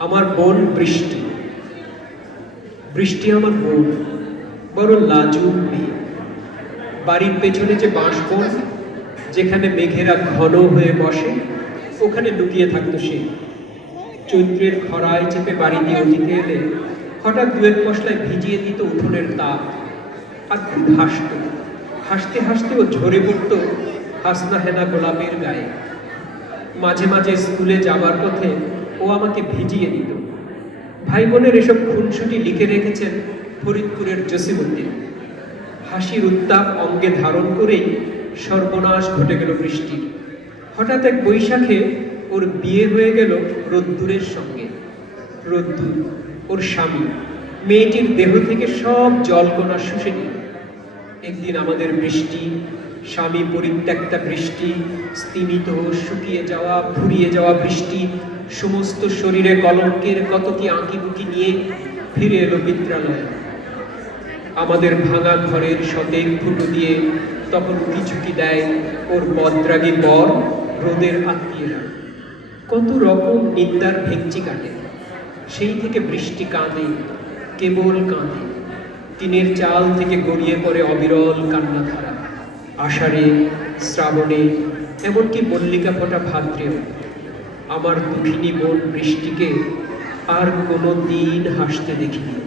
আমার বোন বৃষ্টি। বৃষ্টি আমার বোন, বড় লাজুক মেয়ে। বাড়ির পেছনে যে বাঁশবন, যেখানে মেঘেরা ঘন হয়ে বসে, ওখানে লুকিয়ে থাকতো সে। চৈত্রের খরায় চেপে বাড়ি দিয়ে অতিথি এলে হঠাৎ দুয়েক মশলায় ভিজিয়ে দিত উঠোনের তাপ। আর খুব হাসত। হাসতে হাসতে ও ঝরে পড়ত হাসনা হেনা গোলাপের গায়ে। মাঝে মাঝে স্কুলে যাবার পথে ও আমাকে ভিজিয়ে দিত। ভাই বোনের এসব খুনসুটি লিখে রেখেছেন ফরিদপুরের জসিমউদ্দিন। হাসির উত্তাপ অঙ্গে ধারণ করেই সর্বনাশ ঘটে গেল বৃষ্টির। হঠাৎ এক বৈশাখে ওর বিয়ে হয়ে গেল রোদ্দুরের সঙ্গে। রোদ্দুর ওর স্বামী, মেয়েটির দেহ থেকে সব জলকণা শুষে নিল। একদিন আমাদের বৃষ্টি, স্বামী পরিত্যক্তা বৃষ্টি, স্তিমিত শুকিয়ে যাওয়া ফুরিয়ে যাওয়া বৃষ্টি, সমস্ত শরীরে কলঙ্কের কত কি আঁকিবুকি নিয়ে ফিরে এলো বিদ্যালয়ে। আমাদের ভাঙা ঘরের শতেক ফুটো দিয়ে তখন উঁকিঝুঁকি দেয় ওর বদ্রাগী বর, রোদের আত্মীয়রা। কত রকম নিন্দার ভেঙচি কাটে। সেই থেকে বৃষ্টি কাঁদে, কেবল কাঁদে। টিনের চাল থেকে গড়িয়ে পড়ে অবিরল কান্নাধারা। আষাঢ়ে, শ্রাবণে, এমনকি মল্লিকা ফোটা ভাদ্রেও। আমার দুঃখিনী বোন বৃষ্টিকে আর কোনো দিন হাসতে দেখিনি।